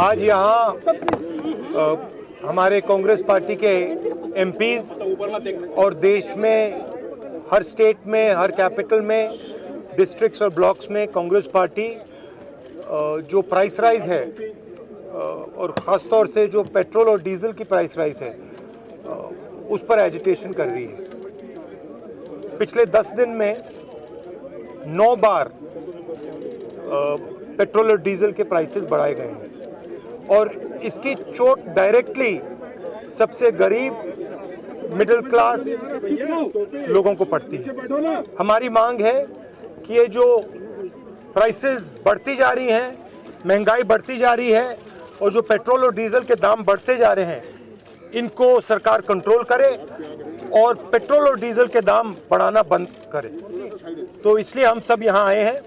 आज यहाँ हमारे कांग्रेस पार्टी के एमपीज और देश में हर स्टेट में, हर कैपिटल में, डिस्ट्रिक्ट्स और ब्लॉक्स में कांग्रेस पार्टी जो प्राइस राइज है और ख़ास तौर से जो पेट्रोल और डीजल की प्राइस राइज है उस पर एजिटेशन कर रही है। पिछले 10 दिन में 9 बार पेट्रोल और डीजल के प्राइसेस बढ़ाए गए हैं और इसकी चोट डायरेक्टली सबसे गरीब मिडिल क्लास लोगों को पड़ती है। हमारी मांग है कि ये जो प्राइसेस बढ़ती जा रही हैं, महंगाई बढ़ती जा रही है और जो पेट्रोल और डीजल के दाम बढ़ते जा रहे हैं, इनको सरकार कंट्रोल करे और पेट्रोल और डीजल के दाम बढ़ाना बंद करे। तो इसलिए हम सब यहाँ आए हैं।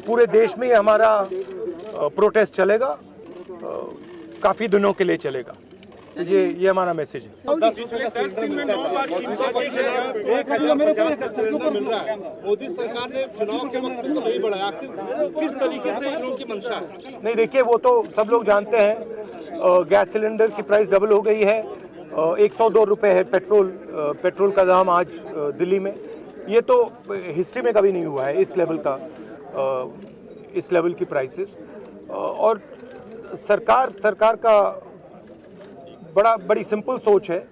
पूरे देश में हमारा प्रोटेस्ट चलेगा, काफ़ी दिनों के लिए चलेगा। ये हमारा मैसेज है। मोदी सरकार ने चुनाव के वक्त तो नहीं बढ़ाया, किस तरीके से लोगों की मंशा है? नहीं, देखिए, वो तो सब लोग जानते हैं। गैस सिलेंडर की प्राइस डबल हो गई है। 102 रुपये है पेट्रोल का दाम आज दिल्ली में। ये तो हिस्ट्री में कभी नहीं हुआ है इस लेवल की प्राइसेस। और सरकार का बड़ी सिंपल सोच है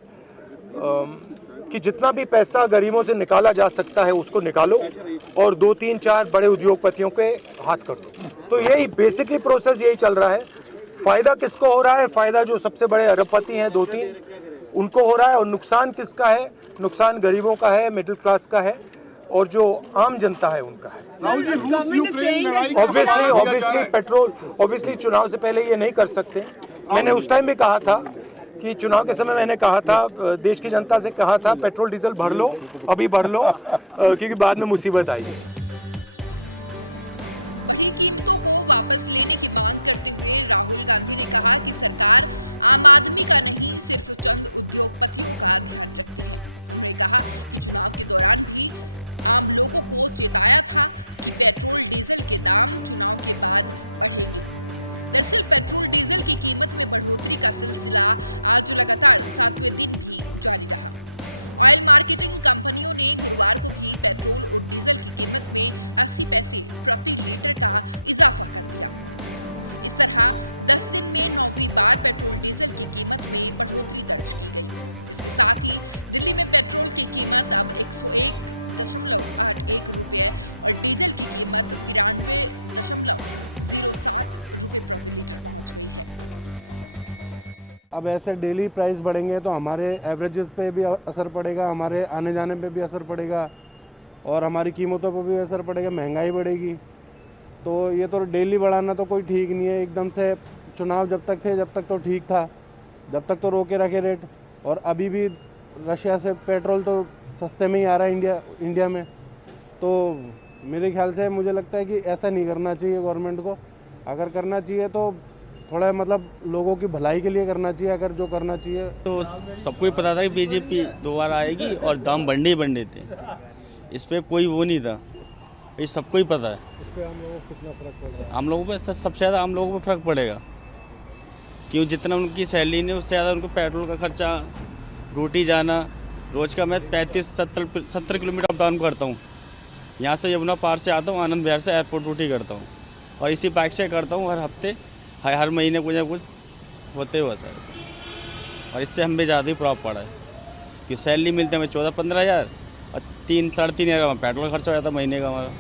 कि जितना भी पैसा गरीबों से निकाला जा सकता है उसको निकालो और 2, 3, 4 बड़े उद्योगपतियों के हाथ कर दो। तो यही बेसिकली प्रोसेस यही चल रहा है। फायदा किसको हो रहा है? फायदा जो सबसे बड़े अरबपति हैं 2-3 उनको हो रहा है। और नुकसान किसका है? नुकसान गरीबों का है, मिडिल क्लास का है और जो आम जनता है उनका है। ऑब्वियसली चुनाव से पहले ये नहीं कर सकते। मैंने उस टाइम भी कहा था कि चुनाव के समय मैंने कहा था, देश की जनता से कहा था, पेट्रोल डीजल भर लो, अभी भर लो, क्योंकि बाद में मुसीबत आई। अब ऐसे डेली प्राइस बढ़ेंगे तो हमारे एवरेजेस पे भी असर पड़ेगा, हमारे आने जाने पे भी असर पड़ेगा और हमारी कीमतों पे भी असर पड़ेगा, महंगाई बढ़ेगी। तो ये तो डेली बढ़ाना तो कोई ठीक नहीं है। एकदम से चुनाव जब तक थे जब तक तो ठीक था, जब तक तो रोके रखे रेट। और अभी भी रशिया से पेट्रोल तो सस्ते में ही आ रहा है इंडिया में। तो मेरे ख्याल से मुझे लगता है कि ऐसा नहीं करना चाहिए गवर्नमेंट को। अगर करना चाहिए तो थोड़ा मतलब लोगों की भलाई के लिए करना चाहिए, अगर जो करना चाहिए। तो सबको ही पता था कि बीजेपी दोबारा आएगी और दाम बढ़ने ही बढ़ने थे। इस पर कोई वो नहीं था, ये सबको ही पता है। इस पर आम लोगों को कितना फर्क पड़ रहा है? आम लोगों पे सबसे ज़्यादा आम लोगों पे फ़र्क पड़ेगा, क्यों जितना उनकी सैलरी नहीं उससे ज़्यादा उनको पेट्रोल का खर्चा, रोटी जाना। रोज़ का मैं 35-70 किलोमीटर अप डाउन करता हूँ। यहाँ से यमुना पार से आता हूँ, आनंद विहार से एयरपोर्ट ड्यूटी करता हूँ और इसी बाइक से करता हूँ। हर हफ्ते हर महीने कुछ ना कुछ होते हुआ सर। और इससे हम भी ज़्यादा ही प्रभाव पड़ा है कि सैलरी मिलती है हमें 14-15 हज़ार और 3-3.5 हज़ार का पेट्रोल खर्चा हो जाता है महीने का हमारा।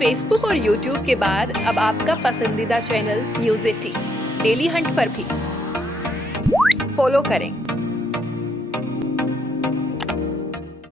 फेसबुक और यूट्यूब के बाद अब आपका पसंदीदा चैनल न्यूज़ 18 डेली हंट पर भी फॉलो करें।